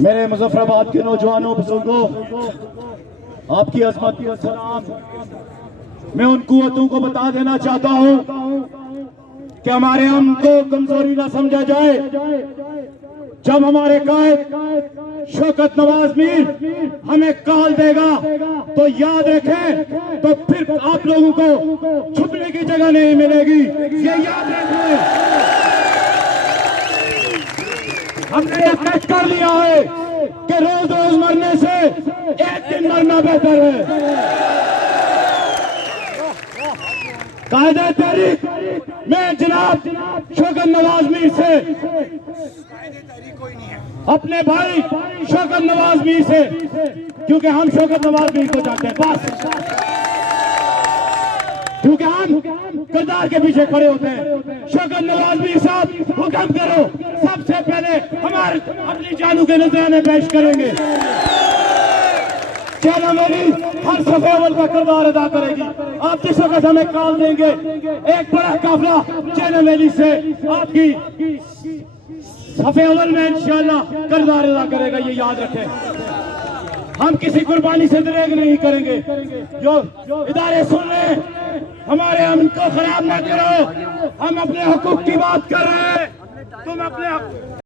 मेरे मुजफ्फराबाद के नौजवानों बुजुर्गों, आपकी अजमत की सलाम। मैं उन कुव्वतों को बता देना चाहता हूं कि हमारे हम को कमजोरी ना समझा जाए। जब हमारे कायद शौकत नवाज मीर हमें कॉल देगा तो याद रखें, तो फिर आप लोगों को छुपने की जगह नहीं मिलेगी, ये याद रखें। हमने ये तय कर लिया है कि रोज रोज मरने से एक दिन मरना बेहतर है। कायदे तहरीक में जनाब शौकत नवाज मीर से, अपने भाई शौकत नवाज मीर से, क्योंकि हम शौकत नवाज मीर को चाहते हैं बस, क्योंकि हम किरदार के पीछे खड़े होते हैं। शौकत नवाज मीर साहब हुक्म करो, सबसे पहले हमारे अपनी जानू के नजराने पेश करेंगे। चैनल मेरी हर सफे अव्वल का किरदार अदा करेगी। आप जिस वक्त हमें कॉल देंगे, एक बड़ा काफिला चैनल मेरी से आपकी सफे अव्वल में इंशाअल्लाह किरदार अदा करेगा, ये याद रखें। हम किसी कुर्बानी से दरेग नहीं करेंगे। जो इदारे सुन रहे हैं, हमारे अमन को खराब ना करो। हम अपने हकूक की बात कर रहे हैं, तुम अपने